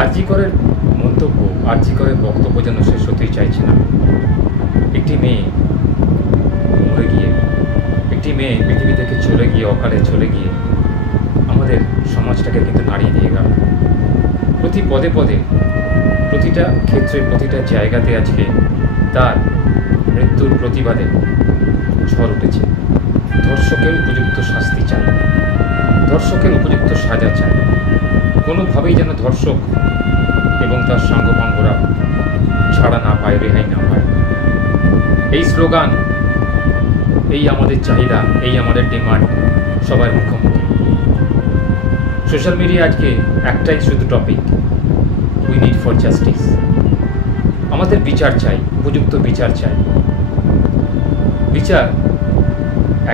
আরজি করের মন্তব্য, আরজি করের বক্তব্য যেন শেষ হতেই চাইছে না। একটি মেয়ে মরে গিয়ে, একটি মেয়ে পৃথিবী থেকে চলে গিয়ে, অকালে চলে গিয়ে আমাদের সমাজটাকে কিন্তু নাড়িয়ে দিয়ে গেল। প্রতি পদে পদে, প্রতিটা ক্ষেত্রে, প্রতিটা জায়গাতে আজকে তার মৃত্যুর প্রতিবাদে ঝড় উঠেছে। ধর্ষকের উপযুক্ত শাস্তি চাই, ধর্ষকের উপযুক্ত সাজা চাই। কোনোভাবেই যেন ধর্ষক এবং তার সাঙ্গপাঙ্গরা ছাড়া না পায়, রেহাই না পায়। এই স্লোগান, এই আমাদের চাহিদা, এই আমাদের ডিমান্ড সবার মুখোমুখি। সোশ্যাল মিডিয়া আজকে একটাই শুধু topic, we need for justice. আমাদের বিচার চাই, উপযুক্ত বিচার চাই। বিচার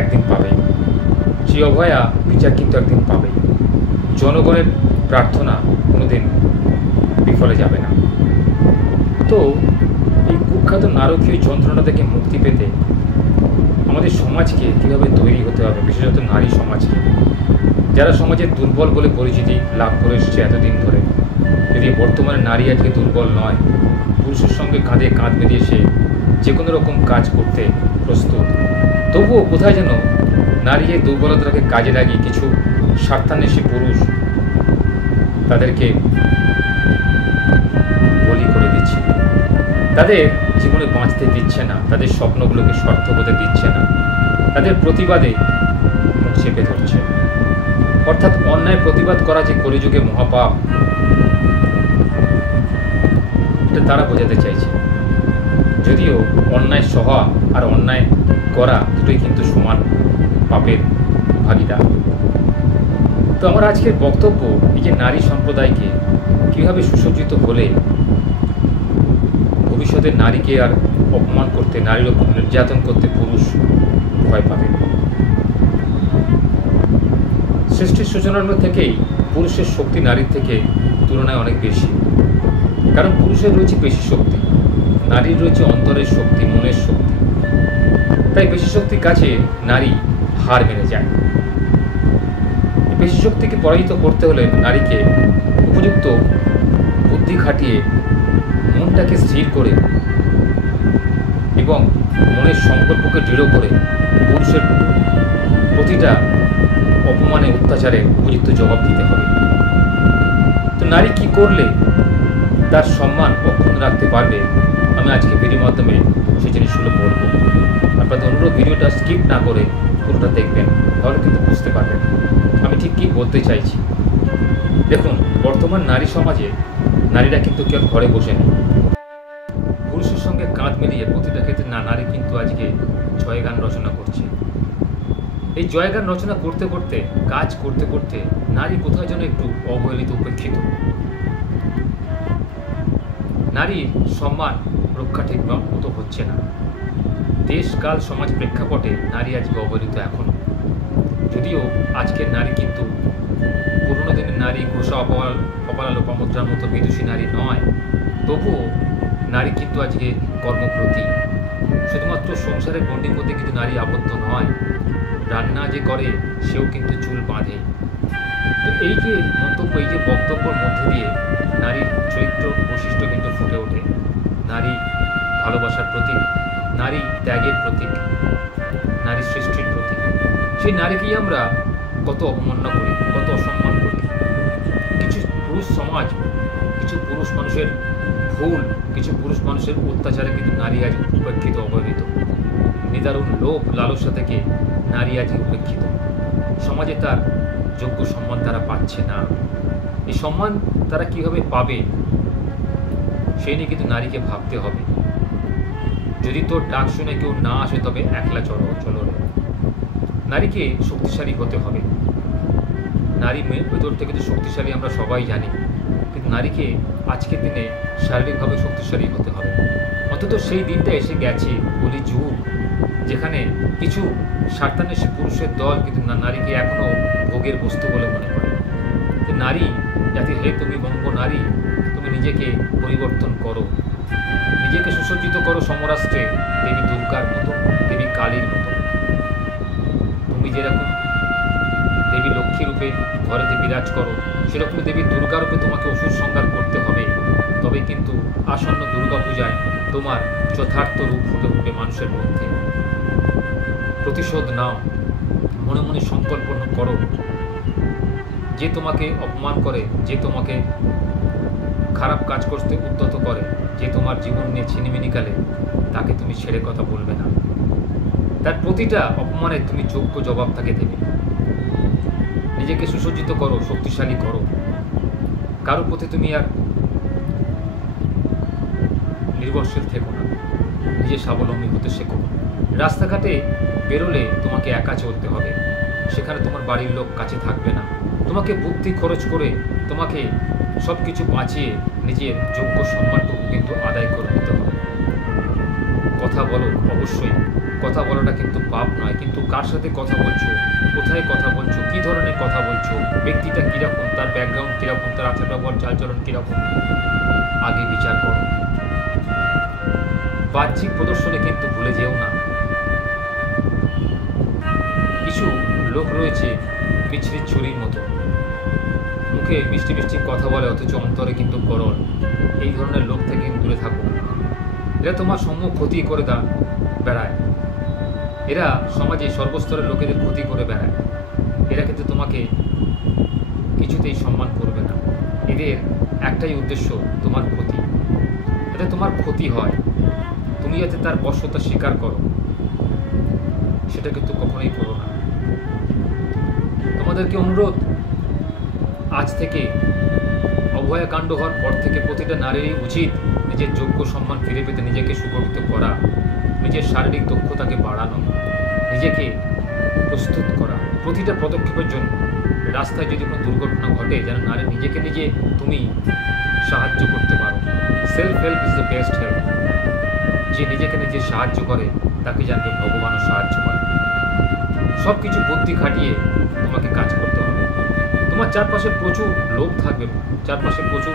একদিন পাবে, সেই অভয়া বিচার কিন্তু একদিন পাবে। জনগণের প্রার্থনা কোনোদিন বিফলে যাবে না। তো এই কুখ্যাত নারকীয় যন্ত্রণা থেকে মুক্তি পেতে আমাদের সমাজকে কীভাবে তৈরি হতে হবে, বিশেষত নারী সমাজকে, যারা সমাজের দুর্বল বলে পরিচিতি লাভ করে এসছে এতদিন ধরে। যদি বর্তমানে নারী আজকে দুর্বল নয়, পুরুষের সঙ্গে কাঁধে কাঁধ মিলিয়ে সে যে কোনো রকম কাজ করতে প্রস্তুত, তবুও কোথায় যেন নারী এই দুর্বলতাকে কাজে লাগিয়ে কিছু স্বার্থান্বেষী পুরুষ তাদেরকে বলি করে দিচ্ছে, তাদের জীবনে বাঁচতে দিচ্ছে না, তাদের স্বপ্নগুলোকে সার্থক হতে দিচ্ছে না, তাদের প্রতিবাদে মুখ চেপে ধরছে। অর্থাৎ অন্যায় প্রতিবাদ করা যে কলিযুগে মহাপাপ, এটা তারা বোঝাতে চাইছে। যদিও অন্যায় সহা আর অন্যায় করা দুটোই কিন্তু সমান পাপের ভাগিদার। তো আমার আজকের বক্তব্য, এই যে নারী সম্প্রদায়কে কীভাবে সুসজ্জিত হলে ভবিষ্যতে নারীকে আর অপমান করতে, নারীর ওপর নির্যাতন করতে পুরুষ ভয় পাবে। সৃষ্টির সূচনার থেকেই পুরুষের শক্তি নারীর থেকে তুলনায় অনেক বেশি। কারণ পুরুষের রয়েছে বেশি শক্তি, নারীর রয়েছে অন্তরের শক্তি, মনের শক্তি। তাই বেশি শক্তির কাছে নারী হার মেনে যায়। বেশি শক্তিকে পরাজিত করতে হলে নারীকে উপযুক্ত বুদ্ধি খাটিয়ে মনটাকে স্থির করে এবং মনের সংকল্পকে দৃঢ় করে পুরুষের প্রতিটা অপমানে, অত্যাচারে উপযুক্ত জবাব দিতে হবে। তো নারী কি করলে তার সম্মান অক্ষুণ্ণ রাখতে পারবে, আমি আজকে ভিডিওর মাধ্যমে সেই জিনিসগুলো বলবো। আপনাদের অনুরোধ, ভিডিওটা স্কিপ না করে পুরোটা দেখবেন, তাহলে কিন্তু বুঝতে পারবেন আমি ঠিক কী বলতে চাইছি। দেখুন, বর্তমান নারী সমাজে নারীরা কিন্তু কেউ ঘরে বসে নেই, পুরুষের সঙ্গে কাঁধ মিলিয়ে প্রতিটা ক্ষেত্রে নারী কিন্তু আজকে জয়গান রচনা করছে। এই জয়গান রচনা করতে করতে, কাজ করতে করতে নারী কোথায় যেন একটু অবহেলিত, উপেক্ষিত। নারীর সম্মান রক্ষা ঠিক মতো হচ্ছে না। দেশ, কাল, সমাজ প্রেক্ষাপটে নারী আজকে অবহেলিত এখনও। যদিও আজকের নারী কিন্তু পুরনো দিনের নারী, ঘোষা অপলা লোপামুদ্রার মতো বিদুষী নারী নয়, তবুও নারী কিন্তু আজকে কর্মপ্রতি। শুধুমাত্র সংসারের গণ্ডির মধ্যে কিন্তু নারী আবদ্ধ নয়, রান্না যে করে সেও কিন্তু চুল বাঁধে। তো এই যে মন্তব্য, এই যে বক্তব্যের মধ্যে দিয়ে নারীর চরিত্র বৈশিষ্ট্য কিন্তু ফুটে ওঠে। নারী ভালোবাসার প্রতীক, নারী ত্যাগের প্রতীক, নারী সৃষ্টির প্রতীক। সেই নারীকেই আমরা কত অবমাননা করি, কত অসম্মান করি। কিছু পুরুষ সমাজ, কিছু পুরুষ মানুষের ভুল, কিছু পুরুষ মানুষের অত্যাচারে কিন্তু নারী আজ উপেক্ষিত, অবহেলিত। নিদারুণ লোভ লালসা থেকে নারী আজ উপেক্ষিত। সমাজে তার যোগ্য সম্মান তারা পাচ্ছে না। এই সম্মান তারা কীভাবে পাবে সেই নিয়ে কিন্তু নারীকে ভাবতে হবে। যদি তোর ডাক শুনে কেউ না আসে, তবে একলা চলো। নারীকে শক্তিশালী হতে হবে। নারী ভেতর থেকে যে শক্তিশালী আমরা সবাই জানি, কিন্তু নারীকে আজকের দিনে শারীরিকভাবে শক্তিশালী হতে হবে। অন্তত সেই দিনটা এসে গেছে, বলি যুগ, যেখানে কিছু স্বার্থান্বেষী পুরুষের দল কিন্তু নারীকে এখনও ভোগের বস্তু বলে মনে করে। যে নারী জাতি, হে তুমি বঙ্গ নারী, তুমি নিজেকে পরিবর্তন করো, নিজেকে সুসজ্জিত করো সমরাষ্ট্রে দেবী দুর্গার মতো, দেবী কালীর মতো। তুমি যেরকম দেবী লক্ষ্মী রূপে ঘরেতে বিরাজ করো, সেরকমই দেবী দুর্গারূপে তোমাকে অসুর সংহার করতে হবে। তবে কিন্তু আসন্ন দুর্গা পূজায় তোমার যথার্থ রূপ ফুটে উঠবে মানুষের মধ্যে। প্রতিশোধ নাও, মনে মনে সংকল্প করো, যে তোমাকে অপমান করে, যে তোমাকে খারাপ কাজ করতে উদ্যত করে, যে তোমার জীবন নিয়ে ছিনিমিনি কালে, তাকে তুমি ছেড়ে কথা বলবে না। তার প্রতিটা অপমানে তুমি যোগ্য জবাব তাকে দেবে। নিজেকে সুসজ্জিত করো, শক্তিশালী করো। কারোর প্রতি তুমি আর নির্ভরশীল থেকো না, নিজে স্বাবলম্বী হতে শেখো। রাস্তাঘাটে বেরোলে তোমাকে একা চলতে হবে, সেখানে তোমার বাড়ির লোক কাছে থাকবে না। তোমাকে বুদ্ধি খরচ করে, তোমাকে সব কিছু বাঁচিয়ে নিজের যোগ্য সম্মানটুকু কিন্তু আদায় করে নিতে হবে। কথা বলো, অবশ্যই কথা বলাটা কিন্তু পাপ নয়, কিন্তু কার সাথে কথা বলছো, কোথায় কথা বলছো, কী ধরনের কথা বলছো, ব্যক্তিটা কীরকম, তার ব্যাকগ্রাউন্ড কীরকম, তার আচার ব্যবহার চালচলন কীরকম, আগে বিচার করো। বাহ্যিক প্রদর্শনে কিন্তু ভুলে যেও না। কিছু লোক রয়েছে মিছরির ছুরির মতো, মুখে মিষ্টি মিষ্টি কথা বলে অথচ অন্তরে কিন্তু গরল। এই ধরনের লোক থেকে দূরে থাকো। এরা তোমার সম্মুখ ক্ষতি করে বেড়ায়, এরা সমাজে সর্বস্তরের লোকেদের ক্ষতি করে বেড়ায়। এরা কিন্তু তোমাকে কিছুতেই সম্মান করবে না। এদের একটাই উদ্দেশ্য, তোমার ক্ষতি। যাতে তোমার ক্ষতি হয়, তুমি যাতে তার বশ্যতা স্বীকার করো, সেটা কিন্তু কখনোই করো না। তোমাদেরকে অনুরোধ, আজ থেকে অভয়াকাণ্ড হওয়ার পর থেকে প্রতিটা নারীরই উচিত নিজের যোগ্য সম্মান ফিরে পেতে নিজেকে সুগঠিত করা, নিজের শারীরিক দক্ষতাকে বাড়ানো, নিজেকে প্রস্তুত করা প্রতিটা পদক্ষেপের জন্য। রাস্তায় যদি কোনো দুর্ঘটনা ঘটে, যেন নারী নিজেকে নিজে তুমি সাহায্য করতে পারো। Self help is the best help. যে নিজেকে নিজে সাহায্য করে তাকে জানবে ভগবানও সাহায্য করে। সব কিছু বুদ্ধি খাটিয়ে তোমাকে কাজ করতে হবে। তোমার চারপাশে প্রচুর লোক থাকবে, চারপাশে প্রচুর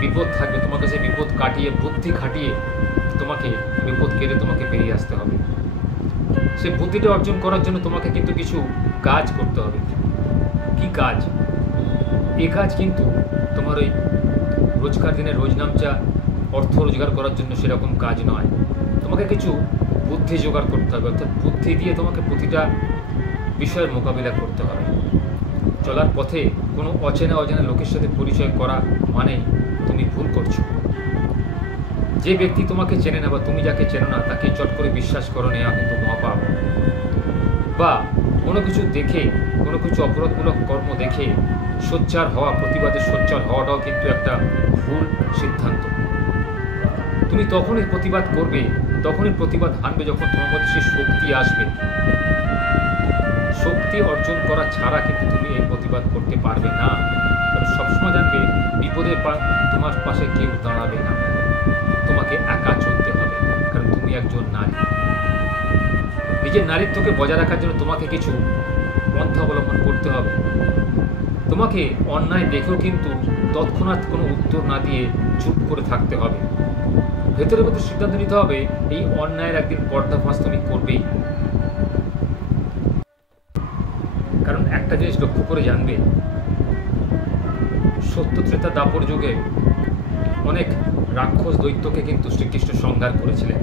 বিপদ থাকবে, তোমার কাছে বিপদ কাটিয়ে বুদ্ধি খাটিয়ে তোমাকে বিপদ কেটে তোমাকে বেরিয়ে আসতে হবে। সে বুদ্ধিটা অর্জন করার জন্য তোমাকে কিন্তু কিছু কাজ করতে হবে। কি কাজ? এই কাজ কিন্তু তোমার ওই রোজকার দিনে রোজনামচা অর্থ রোজগার করার জন্য সেরকম কাজ নয়। তোমাকে কিছু বুদ্ধি জোগাড় করতে হবে, অর্থাৎ বুদ্ধি দিয়ে তোমাকে প্রতিটা বিষয়ের মোকাবিলা করতে হবে। চলার পথে কোনো অচেনা লোকের সাথে পরিচয় করা মানে তুমি ভুল করছো। যে ব্যক্তি তোমাকে চেনে না বা তুমি যাকে চেনো না তাকে চট করে বিশ্বাস করো নেওয়া কিন্তু মহাপাপ। বা কোনো কিছু দেখে, কোনো কিছু অপরাধমূলক কর্ম দেখে সোচ্চার হওয়া, প্রতিবাদে সোচ্চার হওয়াটাও কিন্তু একটা ভুল সিদ্ধান্ত। তুমি তখনই প্রতিবাদ করবে, তখনই প্রতিবাদ হানবে যখন তোমার মধ্যে সেই শক্তি আসবে। শক্তি অর্জন করা ছাড়া কিন্তু তুমি এই প্রতিবাদ করতে পারবে না। কারণ সবসময় জানবে বিপদে তোমার পাশে কেউ দাঁড়াবে না, তোমাকে একা চলতে হবে। কারণ তুমি একজন নারী। নিজের নারীত্বকে বজায় রাখার জন্য তোমাকে কিছু পন্থা অবলম্বন করতে হবে। তোমাকে অন্যায় দেখেও কিন্তু তৎক্ষণাৎ কোনো উত্তর না দিয়ে চুপ করে থাকতে হবে। ভেতরে ভেতরে সিদ্ধান্ত নিতে হবে এই অন্যায়ের একদিন পর্দাফাঁস তুমি করবেই। কারণ একটা জিনিস লক্ষ্য করে জানবে, সত্য ত্রেতা দাপর যুগে অনেক রাক্ষস দৈত্যকে কিন্তু শ্রীকৃষ্ণ সংহার করেছিলেন।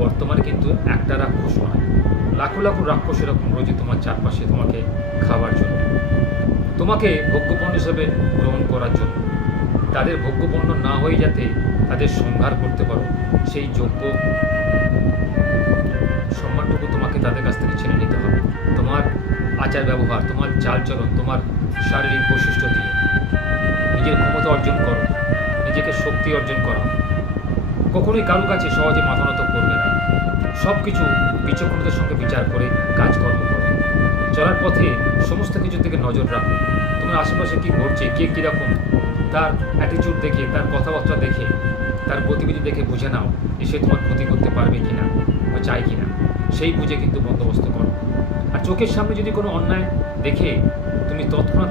বর্তমানে কিন্তু একটা রাক্ষস নয়, লাখো লাখো রাক্ষস এরকম রয়েছে তোমার চারপাশে তোমাকে খাওয়ার জন্য, তোমাকে ভোগ্যপণ্য হিসেবে গ্রহণ করার জন্য। তাদের ভোগ্যপণ্য না হয়ে যাতে তাদের সংহার করতে পারো, সেই যোগ্য সম্মানটুকু তোমাকে তাদের কাছ থেকে ছেড়ে নিতে হবে। তোমার আচার ব্যবহার, তোমার চালচলন, তোমার শারীরিক বৈশিষ্ট্য দিয়ে নিজের ক্ষমতা অর্জন করো, নিজেকে শক্তি অর্জন করো। কখনোই কারো কাছে সহজে মাথা নত করবে না। সব কিছু বিচক্ষণতার সঙ্গে বিচার করে কাজকর্ম করো। চলার পথে সমস্ত কিছুর দিকে নজর রাখো। তোমার আশেপাশে কী ঘটছে, কে কীরকম, তার অ্যাটিটিউড দেখে, তার কথাবার্তা দেখে, তার গতিবিধি দেখে বুঝে নাও যে সে তোমার ক্ষতি করতে পারবে কিনা বা চায় কিনা। সেই বুঝে কিন্তু বন্দোবস্ত করো। আর চোখের সামনে যদি কোনো অন্যায় দেখে তুমি তৎক্ষণাৎ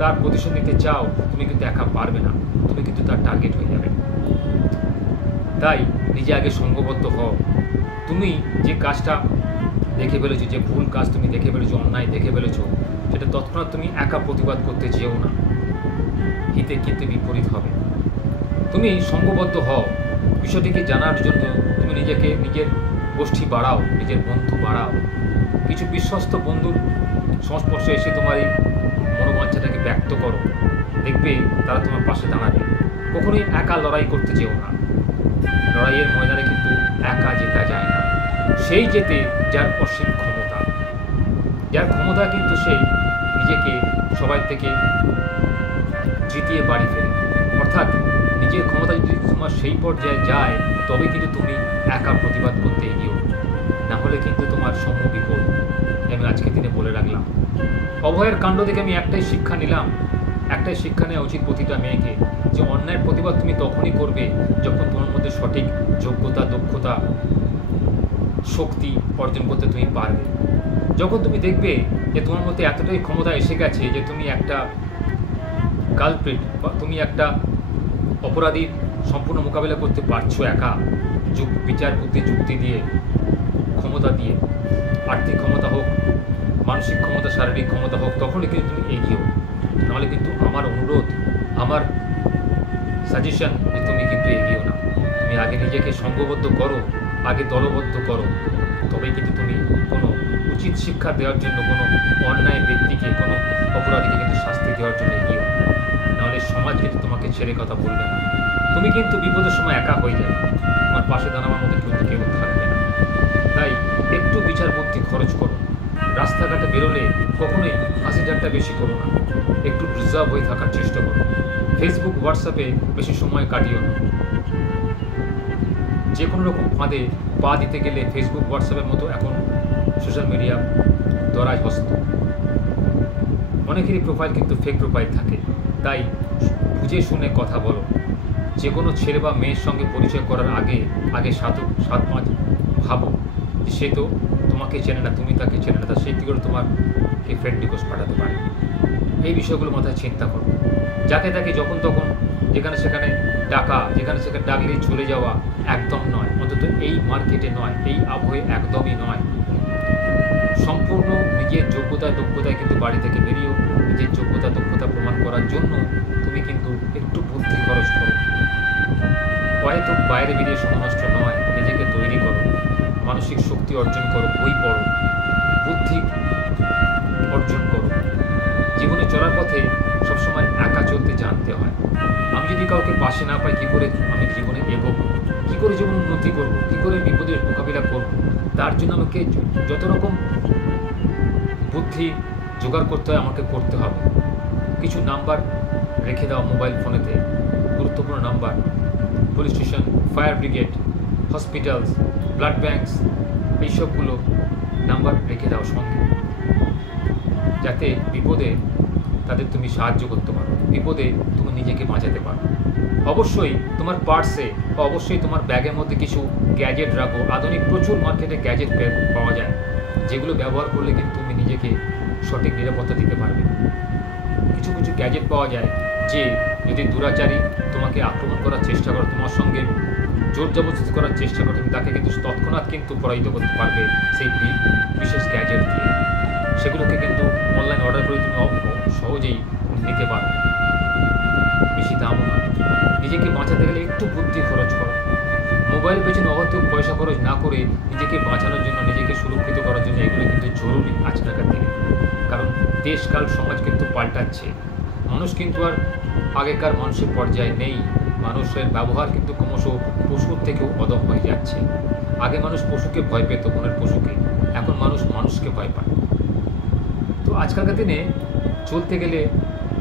তার প্রতিশোধ নিতে চাও, তুমি কিন্তু একা পারবে না, তুমি কিন্তু তার টার্গেট হয়ে যাবে। তাই নিজে আগে সঙ্গবদ্ধ হও। তুমি যে কাজটা দেখে ফেলেছো, যে ভুল কাজ তুমি দেখে ফেলেছো, অন্যায় দেখে ফেলেছো, সেটা তৎক্ষণাৎ তুমি একা প্রতিবাদ করতে যেও না, হিতে কিন্তু বিপরীত হবে। তুমি সঙ্গবদ্ধ হও, বিষয়টিকে জানার জন্য তুমি নিজের গোষ্ঠী বাড়াও, নিজের বন্ধু বাড়াও, কিছু বিশ্বস্ত বন্ধুর সংস্পর্শে এসে তোমার এই মনোবাঞ্ছাটাকে ব্যক্ত করো, দেখবে তারা তোমার পাশে দাঁড়াবে। কখনোই একা লড়াই করতে যেও না, লড়াইয়ের ময়দানে কিন্তু একা জেতা যায় না, সেই জেতে যার অসীম ক্ষমতা, যার ক্ষমতা কিন্তু সেই নিজেকে সবাই থেকে জিতিয়ে বাড়ি ফেরে। অর্থাৎ নিজের ক্ষমতা যদি তোমার সেই পর্যায়ে যায়, তবে কিন্তু তুমি একা প্রতিবাদ করতে এগিয়েও, না হলে কিন্তু তোমার সমূহ বিপদ। আমি আজকের দিনে বলে রাখলাম। অভয়ের কাণ্ড থেকে আমি একটাই শিক্ষা নিলাম, একটাই শিক্ষা নেওয়া উচিত প্রতিটা মেয়েকে, যে অন্যায়ের প্রতিবাদ তুমি তখনই করবে যখন তোমার মধ্যে সঠিক যোগ্যতা, দক্ষতা, শক্তি অর্জন করতে তুমি পারবে। যখন তুমি দেখবে যে তোমার মধ্যে এতটাই ক্ষমতা এসে গেছে যে তুমি একটা কালপ্রিট বা তুমি একটা অপরাধীর সম্পূর্ণ মোকাবিলা করতে পারছো একা, বিচার বুদ্ধি, যুক্তি দিয়ে, ক্ষমতা দিয়ে, আর্থিক ক্ষমতা হোক, মানসিক ক্ষমতা, শারীরিক ক্ষমতা হোক, তখনই কিন্তু তুমি এগিয়েও। নাহলে কিন্তু আমার অনুরোধ, আমার সাজেশন যে তুমি কিন্তু এগিয়েও না। তুমি আগে নিজেকে সঙ্গবদ্ধ করো, আগে দলবদ্ধ করো, তবেই কিন্তু তুমি কোনো উচিত শিক্ষা দেওয়ার জন্য, কোনো অন্যায় ব্যক্তিকে, কোনো অপরাধীকে কিন্তু শাস্তি দেওয়ার জন্য এগিয়েও। নাহলে সমাজ কিন্তু তোমাকে ছেড়ে কথা বলবে না, তুমি কিন্তু বিপদের সময় একা হয়ে যাবে, তোমার পাশে দাঁড়াবার মধ্যে কিন্তু কেউ থাকবে না। তাই একটু বিচার বুদ্ধি খরচ করো, রাস্তাঘাটে বেরোলে কখনোই হাসি ঠাট্টা বেশি করো না, একটু রিজার্ভ হয়ে থাকার চেষ্টা করো। ফেসবুক, হোয়াটসঅ্যাপে বেশি সময় কাটিও না। যে কোনো রকম ফাঁদে পা দিতে গেলে ফেসবুক, হোয়াটসঅ্যাপের মতো এখন সোশ্যাল মিডিয়া দরাজ হস্ত। অনেকেরই প্রোফাইল কিন্তু ফেক প্রোফাইল থাকে, তাই বুঝে শুনে কথা বলো। যে কোনো ছেলে বা মেয়ের সঙ্গে পরিচয় করার আগে 7-5 ভাবো যে সে তো তোমাকে চেনে না, তুমি তাকে চেনে না, তা সেই দিকে তোমাকে ফ্রেন্ড রিকোয়েস্ট পাঠাতে পারে। এই বিষয়গুলো মাথায় চিন্তা করো। যাকে তাকে যখন তখন যেখানে সেখানে ডাকা, যেখানে সেখানে ডাকলেই চলে যাওয়া একদম নয়, অন্তত এই মার্কেটে নয়, এই আবহে একদমই নয়। সম্পূর্ণ নিজের যোগ্যতা, দক্ষতায় কিন্তু বাড়ি থেকে বেরিয়েও নিজের যোগ্যতা, দক্ষতা প্রমাণ করার জন্য তুমি কিন্তু একটু বুদ্ধি খরচ করো। হয়তো বাইরে বেরিয়ে সময় নষ্ট নয়, নিজেকে তৈরি করো, মানসিক শক্তি অর্জন করো, বই পড়ো, বুদ্ধি অর্জন করো। জীবনে চলার পথে সবসময় একা চলতে জানতে হয়। আমি যদি কাউকে পাশে না পাই, কী করে আমি জীবনে এগোবো, কী করে জীবন উন্নতি করবো, কী করে বিপদের মোকাবিলা করবো, তার জন্য আমাকে যত রকম বুদ্ধি জোগাড় করতে হয় আমাকে করতে হবে। কিছু নাম্বার রেখে দাও মোবাইল ফোনেতে, গুরুত্বপূর্ণ number, police station, fire brigade, hospitals, blood banks, এইসবগুলো নাম্বার রেখে দাও সঙ্গে, যাতে বিপদে তাদের তুমি সাহায্য করতে পারো, বিপদে তুমি নিজেকে বাঁচাতে পারো। অবশ্যই তোমার পার্সে বা অবশ্যই তোমার ব্যাগের মধ্যে কিছু গ্যাজেট রাখো। আধুনিক প্রচুর মার্কেটে গ্যাজেট পাওয়া যায়, যেগুলো ব্যবহার করলে কিন্তু তুমি নিজেকে সঠিক নিরাপত্তা দিতে পারবে। কিছু কিছু গ্যাজেট পাওয়া যায় যে যদি দুরাচারী তোমাকে আক্রমণ করার চেষ্টা করে, তোমার সঙ্গে জোর জবরদস্তি করার চেষ্টা করে, তুমি তাকে কিন্তু তৎক্ষণাৎ কিন্তু পরাজিত করতে পারবে সেই বিশেষ গ্যাজেট দিয়ে। সেগুলোকে কিন্তু অনলাইন অর্ডার করে তুমি সহজেই নিতে পারো, বেশি দামও নয়। নিজেকে বাঁচাতে গেলে একটু বুদ্ধি খরচ করো। মোবাইলের পেছনে অহেতুক পয়সা খরচ না করে নিজেকে বাঁচানোর জন্য, নিজেকে সুরক্ষিত করার জন্য এগুলো কিন্তু জরুরি আজকালকার দিনে। কারণ দেশকাল সমাজ কিন্তু পাল্টাচ্ছে, মানুষ কিন্তু আর আগেকার মানুষের পর্যায়ে নেই। মানুষের ব্যবহার কিন্তু ক্রমশ পশুর থেকেও অদম হয়ে যাচ্ছে। আগে মানুষ পশুকে ভয় পেত, মনের পশুকে, এখন মানুষ মানুষকে ভয় পায়। তো আজকালকার দিনে চলতে গেলে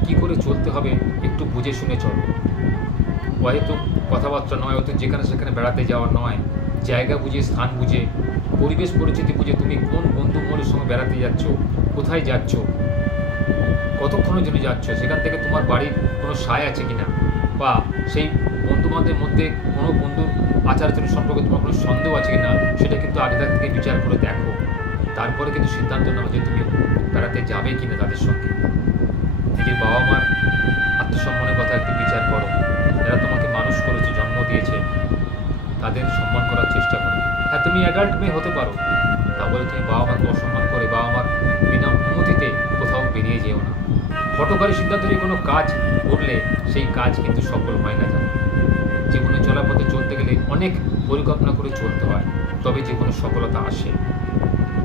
কি করে চলতে হবে একটু বুঝে শুনে চলো। হয়তো কথাবার্তা নয়, হয়তো যেখানে সেখানে বেড়াতে যাওয়া নয়, জায়গা বুঝে, স্থান বুঝে, পরিবেশ পরিচিতি বুঝে তুমি কোন বন্ধু মহলের সঙ্গে বেড়াতে যাচ্ছ, কোথায় যাচ্ছ, কতক্ষণের জন্য যাচ্ছ, সেখান থেকে তোমার বাড়ির কোনো সায় আছে কিনা, বা সেই বন্ধুবান্ধবের মধ্যে কোনো বন্ধুর আচার আচরণ সম্পর্কে তোমার কোনো সন্দেহ আছে কিনা, সেটা কিন্তু আগে থেকে বিচার করে দেখো। তারপরে কিন্তু সিদ্ধান্ত নাও যে তুমি বেড়াতে যাবে কিনা তাদের সঙ্গে। নিজের বাবা মার আত্মসম্মানের কথা একটু বিচার করো, যারা তোমাকে মানুষ করেছে, জন্ম দিয়েছে, তাদের সম্মান করার চেষ্টা করো। হ্যাঁ, তুমি অ্যাডাল্ট মেয়ে হতে পারো, তাও বলে তুমি বাবা মাকে অসম্মান করে বাবা মার বিনা অনুমতিতে কোথাও বেরিয়ে যেও না। হঠকারী সিদ্ধান্ত নিয়ে কোনো কাজ করলে সেই কাজ কিন্তু সফল হয় না। জানো, জীবনে চলার পথে চলতে গেলে অনেক পরিকল্পনা করে চলতে হয়, তবে জীবনে সফলতা আসে।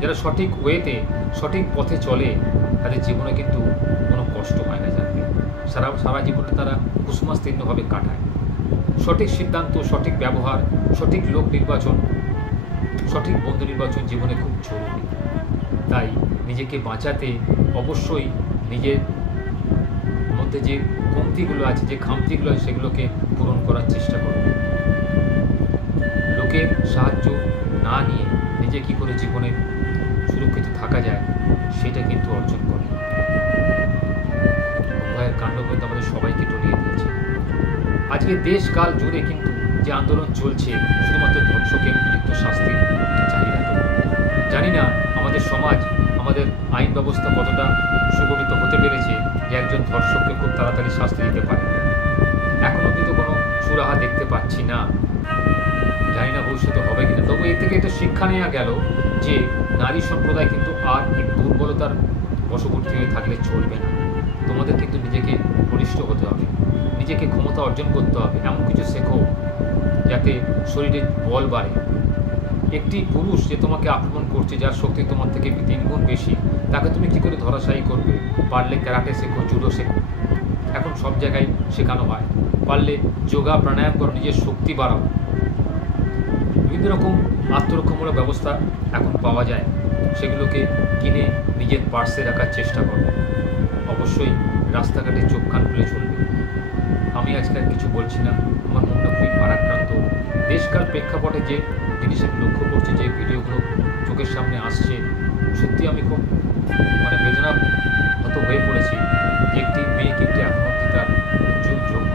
যারা সঠিক ওয়েতে সঠিক পথে চলে তাদের জীবনে কিন্তু কোনো কষ্ট হয় না। জানবে, সারা জীবনটা তারা কুসুমাস্তীর্ণভাবে কাটায়। সঠিক সিদ্ধান্ত, সঠিক ব্যবহার, সঠিক লোক নির্বাচন, সঠিক বন্ধু নির্বাচন জীবনে খুব জরুরি। তাই নিজেকে বাঁচাতে অবশ্যই নিজের মধ্যে যে কমতিগুলো আছে, যে খামতিগুলো আছে, সেগুলোকে পূরণ করার চেষ্টা করব। লোকের সাহায্য না নিয়ে নিজে কী করে জীবনে সুরক্ষিত থাকা যায় সেটা কিন্তু অর্জন করে। ভয়ের কাণ্ড কিন্তু আমাদের সবাইকে টলিয়ে দিয়েছে। আজকে দেশ কাল জুড়ে কিন্তু যে আন্দোলন চলছে শুধুমাত্র ধর্ষকের উপযুক্ত শাস্তির চাহিদাতে। জানি না আমাদের সমাজ, আমাদের আইন ব্যবস্থা কতটা সুগঠিত হতে পেরেছে যে একজন ধর্ষককে খুব তাড়াতাড়ি শাস্তি দিতে পারে। এখনও কিন্তু কোনো সুরাহা দেখতে পাচ্ছি না। জানি না ভবিষ্যতে হবে কিনা। তবু এর থেকে একটা শিক্ষা নেওয়া গেল যে নারী সম্প্রদায় কিন্তু আর এই দুর্বলতার বশবর্তী হয়ে থাকলে চলবে না। তোমাদের কিন্তু নিজেকে বলিষ্ঠ হতে হবে, নিজেকে ক্ষমতা অর্জন করতে হবে, এমন কিছু শেখো যাতে শরীরে বল বাড়ে। একটি পুরুষ যে তোমাকে আক্রমণ করছে, যার শক্তি তোমার থেকে 3 গুণ বেশি, তাকে তুমি কী করে ধরাশায়ী করবে? পারলে ক্যারাটে শেখো, জুডো শেখো, এখন সব জায়গায় শেখানো হয়। পারলে যোগা প্রাণায়াম করো, নিজের শক্তি বাড়াও। বিভিন্ন রকম আত্মরক্ষামূলক ব্যবস্থা এখন পাওয়া যায়, সেগুলোকে কিনে নিজের পার্সে রাখার চেষ্টা করো। অবশ্যই রাস্তাঘাটে চোখ কান খুলে চলবে। আমি আজকে আর কিছু বলছি না, আমার মনটা খুবই ভারাক্রান্ত। দেশকাল প্রেক্ষাপটে যে জিনিস আমি লক্ষ্য করছি, যে ভিডিওগুলো চোখের সামনে আসছে, সত্যি আমি খুব বেদনাহত হয়ে পড়েছি। একটি মেয়ে কিন্তু এখন অবধি তার যোগ্য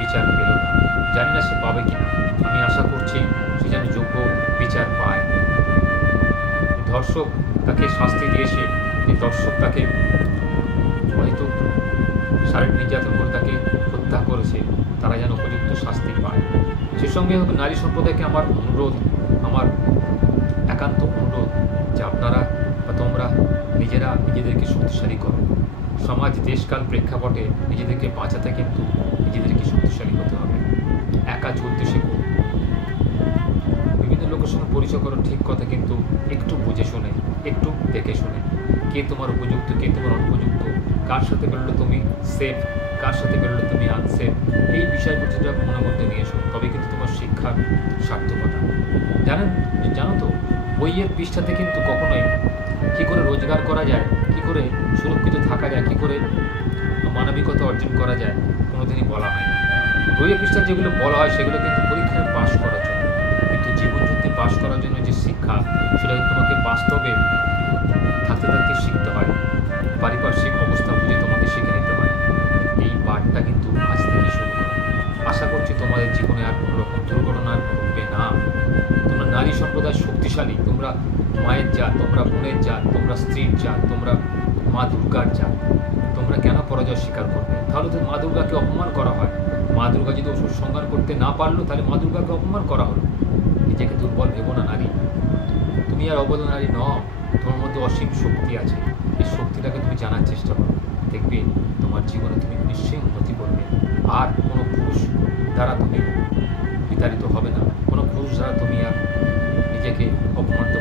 বিচার পেল না। জানি না সে পাবে কিনা, আমি আশা করছি সে যেন যোগ্য বিচার পায়। ধর্ষক তাকে শাস্তি দিয়েছে, যে ধর্ষক তাকে হয়তো শারীরিক নির্যাতন করে তাকে হত্যা করেছে, তারা যেন উপযুক্ত শাস্তি পায়। সে সঙ্গে নারী সম্প্রদায়কে আমার অনুরোধ, আমার একান্ত অনুরোধ যে আপনারা বা তোমরা নিজেরা নিজেদেরকে শক্তিশালী করো। সমাজ দেশকাল প্রেক্ষাপটে নিজেদেরকে বাঁচাতে কিন্তু নিজেদেরকে শক্তিশালী হতে হবে। একা চলতে শেখো, বিভিন্ন লোকের সঙ্গে পরিচয় করো, ঠিক কথা, কিন্তু একটু বুঝে শুনে, একটু দেখে শুনে, কে তোমার উপযুক্ত, কে তোমার অনুপযুক্ত, কার সাথে বেরোলে তুমি সেফ, কার সাথে বেরোলে তুমি আনসেফ, এই বিষয়গুলোটা মনের মধ্যে নিয়ে এসো। তবে কিন্তু তোমার শিক্ষার সার্থকতা। জানো তো, বইয়ের পৃষ্ঠাতে কিন্তু কখনোই কী করে রোজগার করা যায়, কী করে সুরক্ষিত থাকা যায়, কী করে মানবিকতা অর্জন করা যায়, কোনোদিনই বলা হয় না। বইয়ের পৃষ্ঠা যেগুলো বলা হয় সেগুলো কিন্তু পরীক্ষায় পাশ করার জন্য, কিন্তু জীবনযুদ্ধে পাশ করার জন্য যে শিক্ষা, সেটা তোমাকে বাস্তবে থাকতে থাকতে শিখতে হয়। পারিপার্শ্বিক অবস্থা বুঝে তোমাকে শিখে নিতে হয়। এই পাঠটা কিন্তু আজ থেকে শুরু করা। আশা করছি তোমাদের জীবনে আর কোনো রকম দুর্ঘটনা ঘটবে না। তোমরা নারী সম্প্রদায় শক্তিশালী, তোমরা মায়ের জাত, তোমরা বোনের জাত, তোমরা স্ত্রীর জাত, তোমরা মা দুর্গার জাত। তোমরা কেন পরাজয় স্বীকার করবে? তাহলে তো মা দুর্গাকে অপমান করা হয়। মা দুর্গা যদি ওষুধ সংগ্রহ করতে না পারলো, তাহলে মা দুর্গাকে অপমান করা হলো। নিজেকে দুর্বল ভেবো না নারী, তুমি আর অবলা নারী নও, তোমার মধ্যে অসীম শক্তি আছে। এই শক্তিটাকে তুমি জানার চেষ্টা করো, দেখবে তোমার জীবনে তুমি নিশ্চয়ই উন্নতি করবে। আর কোনো পুরুষ দ্বারা তুমি বিতাড়িত হবে না, কোনো পুরুষ দ্বারা তুমি আর নিজেকে অপমানিত